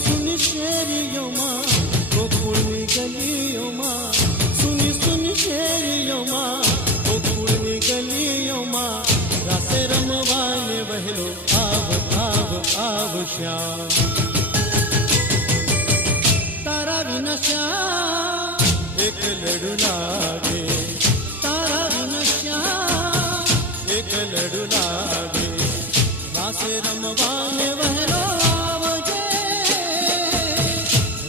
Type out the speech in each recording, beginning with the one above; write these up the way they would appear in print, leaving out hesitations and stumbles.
सुनी शेरियो माँ गोकुळनी गलियो माँ सुनी शेरियो माँ गोकुळनी गलियो माँ रासे रमवाने वहलो आव श्याम तारा विना श्याम एक लडू लागे तारा विना श्याम एक लडू लागे रासे रमवाने वहलो आवजे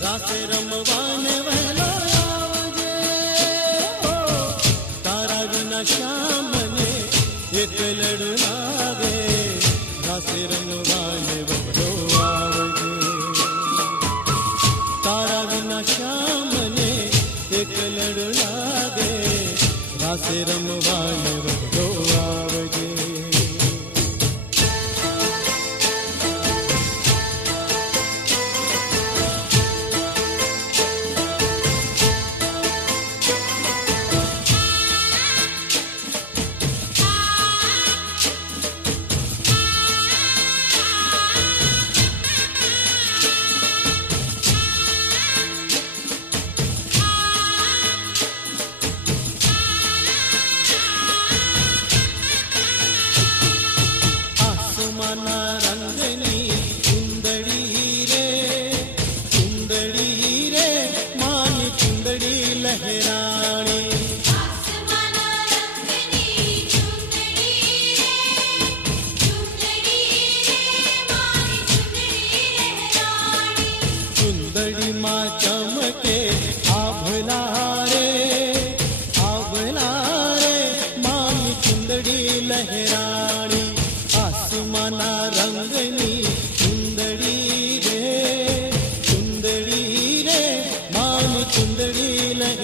रासे रमवाने वहलो आवजे ओ तारा विना श्याम ने एक लडू लागे रासे रमवाने वहलो आवजे तारा विना श्याम ने एक लडू लागे रासे रमवाने वहलो आवजे आसमाना रंग ने